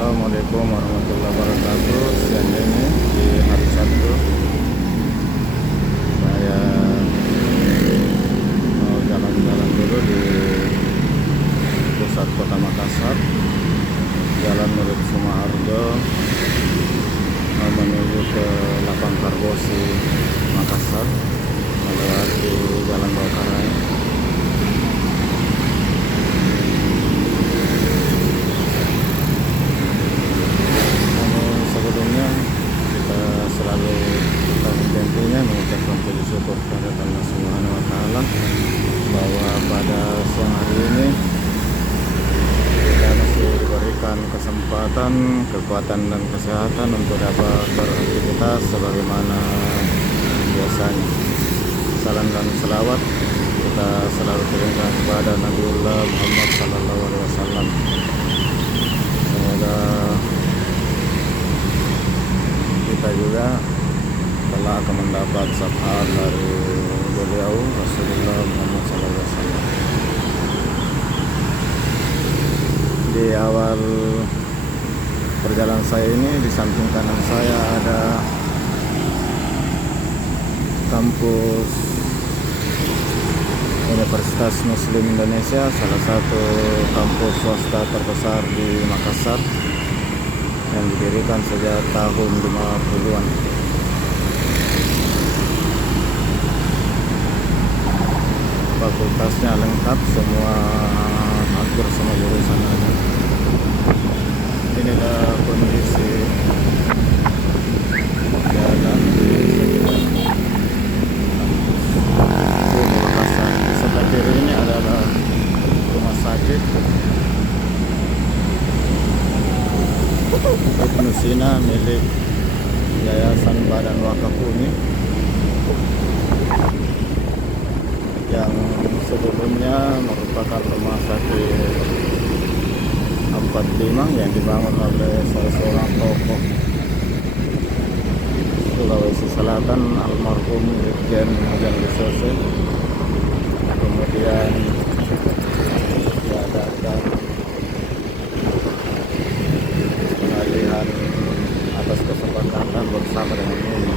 Assalamualaikum warahmatullahi wabarakatuh. Siang ini di hari Sabtu saya mau jalan-jalan dulu di pusat kota Makassar, Jalan Murid Sumargo, mau menuju ke Lapang Karbosi Makassar melewati Jalan Bawkarai. Sebelumnya kita selalu tentunya mengucapkan puji syukur kepada Allah Subhanahu wa Ta'ala bahwa pada siang hari ini kita masih diberikan kesempatan, kekuatan dan kesehatan untuk dapat beraktivitas sebagaimana biasanya. Salam dan selawat kita selalu kirimkan kepada Nabiullah Muhammad sallallahu alaihi wasallam. Semoga kita juga telah akan mendapat syafaat dari beliau Rasulullah Muhammad SAW. Di awal perjalanan saya ini, di samping kanan saya ada kampus Universitas Muslim Indonesia, salah satu kampus swasta terbesar di Makassar yang didirikan sejak tahun 50-an. Fakultasnya lengkap, semua hampir semua jurusan ada. Inilah kondisi jalan di Makassar. Di sebelah kiri ini adalah rumah sakit Ibnu Sina milik Yayasan Badan Wakaf Umi yang sebelumnya merupakan rumah sakit 45 yang dibangun oleh salah seorang tokoh Sulawesi Selatan, almarhum Irjen Mujahid Sose. Kemudian diadakan pengalihan atas kesepakatan bersama dengan ini.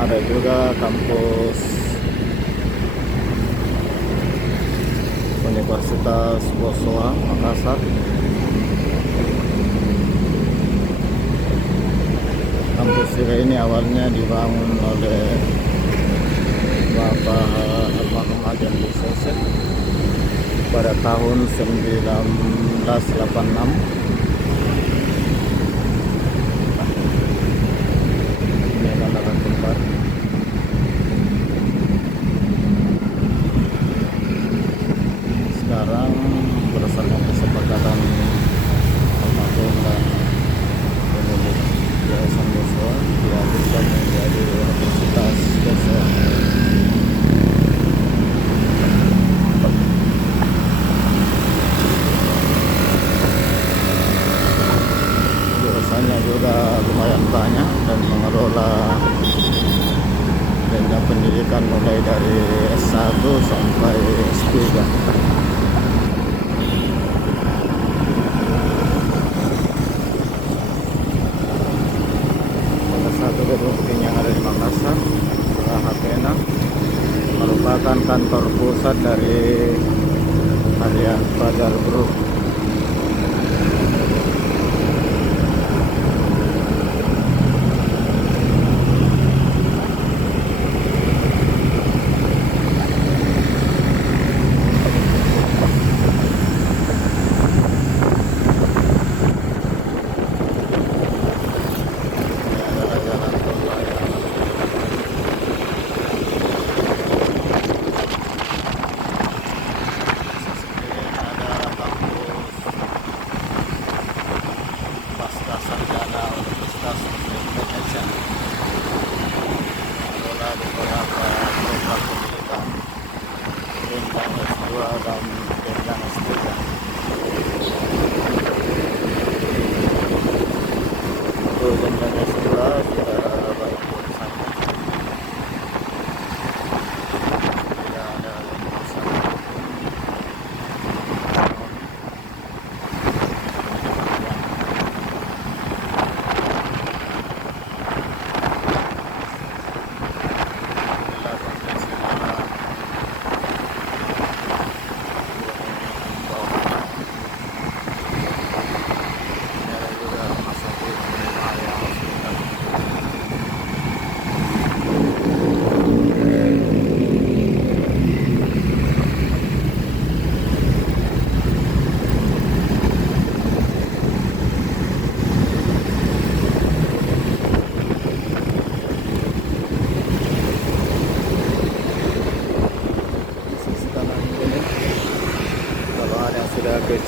Ada juga kampus Universitas Bosowa Makassar. Kampus ini awalnya dibangun oleh Bapak almarhum Ajan Sose pada tahun 1986. Ini adalah tempat sekarang berdasarkan kesepakatan almarhum dan pemilik Yayasan Bosowa dialihkan menjadi Universitas Bosowa. Jurusannya juga lumayan banyak dan mengelola jenjang pendidikan mulai dari S1 sampai S3. Salah satu gedung yang ada di Makassar, Hapena, merupakan kantor pusat dari Harian Badar Group.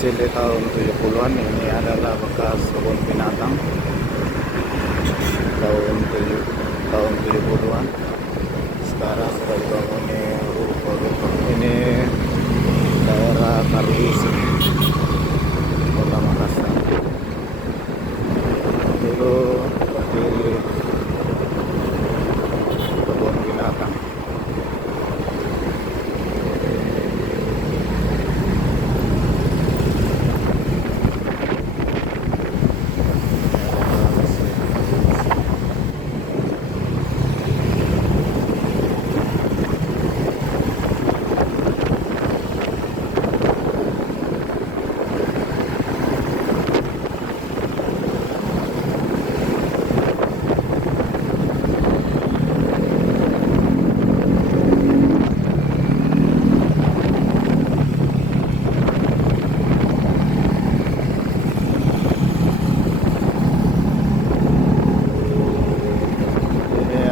kecil di tahun 70-an. Ini adalah bekas kebun binatang tahun 70-an. Sekarang sudah dibangun ruko-ruko. Ini daerah Karlisi, Kota Makassar. Dulu berdiri kebun binatang.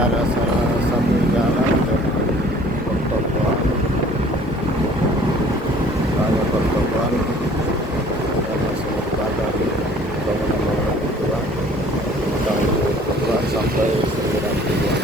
Ada salah satu jalan dengan pertokoan, banyak pertokoan yang masih berada di bangunan-bangunan tua tahun 20-an sampai 90-an.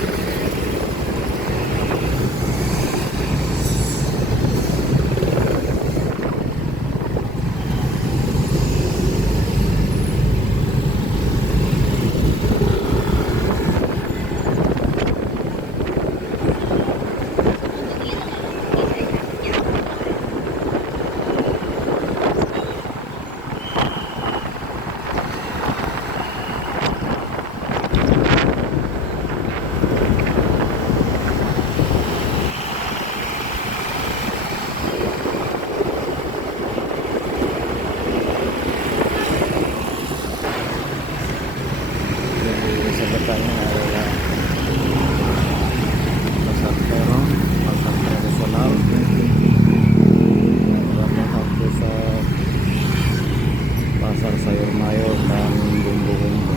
Sebetulnya adalah pasar terong, pasar tradisional, terdapat pusat pasar sayur mayur dan bumbu-bumbu.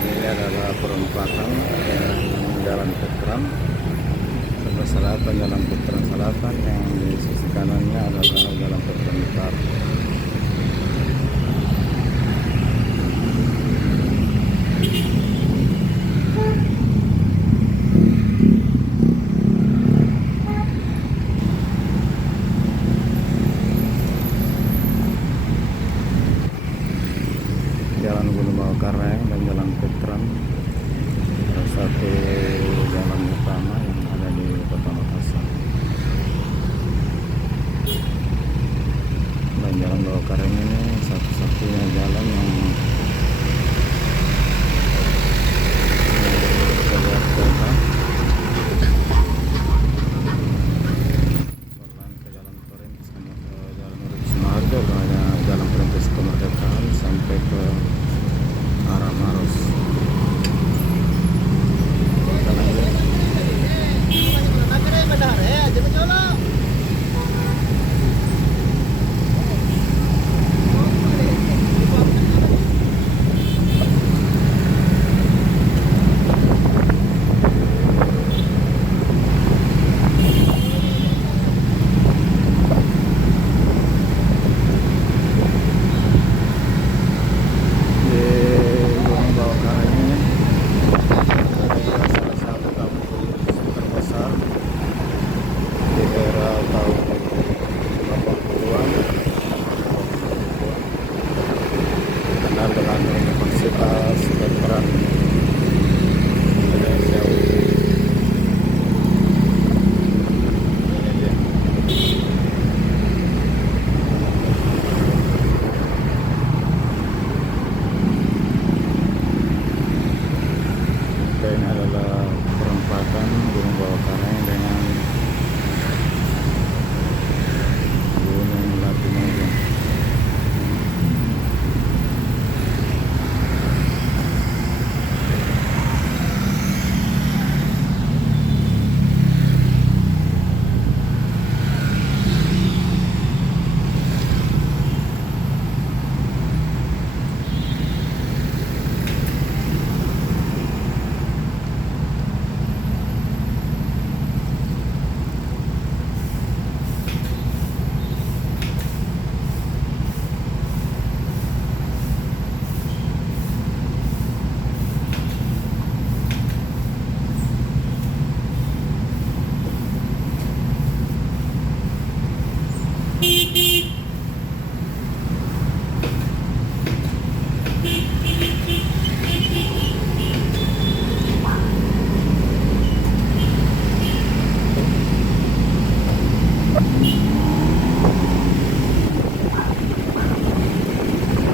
Ini adalah perempatan Jalan Veteran sebelah selatan, Jalan Veteran Selatan, yang di sisi kanannya adalah Jalan Veteran Utara. Jalan Gunung Bawakaraeng dan Jalan Veteran, salah satu jalan utama yang ada di Kota Makassar. Dan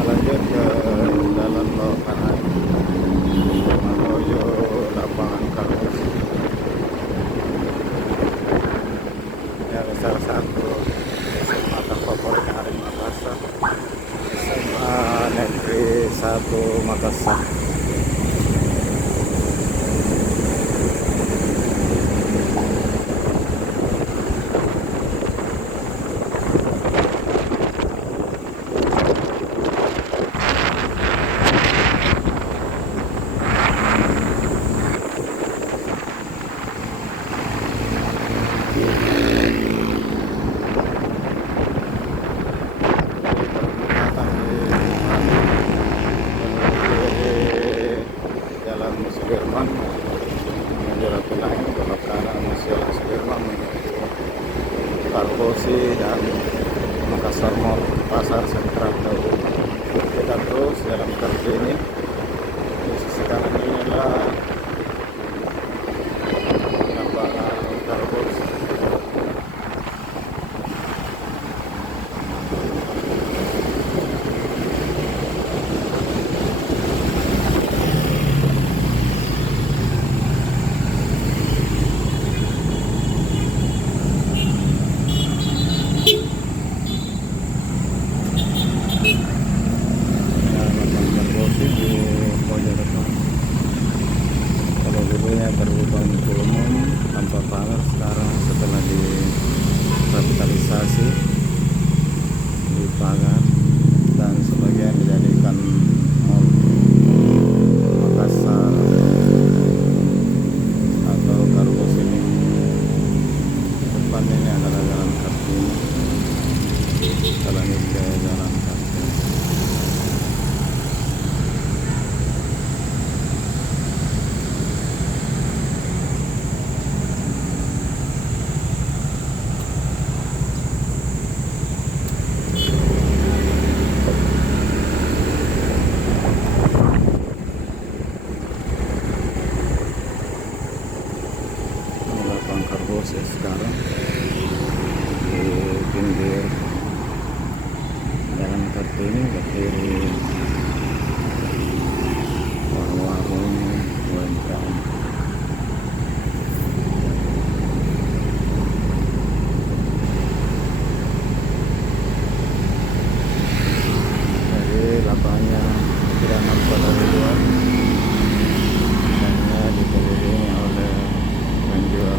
Lanjut ke Jalan Lokaran menuju lapangan Karbos. Ya, salah satu SMA terfavorit yang ada di Makassar, SMA Negeri 1 Makassar. Jalan Sudirman menuju Ratunai, belok kanan Jalan Sudirman menuju Karbosi dan Makassar Mall, Pasar Sentral Dawu. Kita terus dalam kartu ini. Di sisi kanan ini adalah lapangan Karbos. Kalau dulunya berhubung umum tanpa pagar, sekarang setelah direvitalisasi dipagar dan sebagian dijadikan mall Makassar atau Karbos ini. Depan ini adalah Jalan Kartini. Kita lanjut ke Jalan Kartini. Karbos ya sekarang di pinggir Jalan Kartini, ke kiri warung-warung UMKM. Jadi lapangannya tidak nampak dari luar, hanya dikelilingi oleh penjual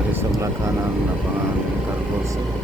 di sebelah kanan lapangan Karbos.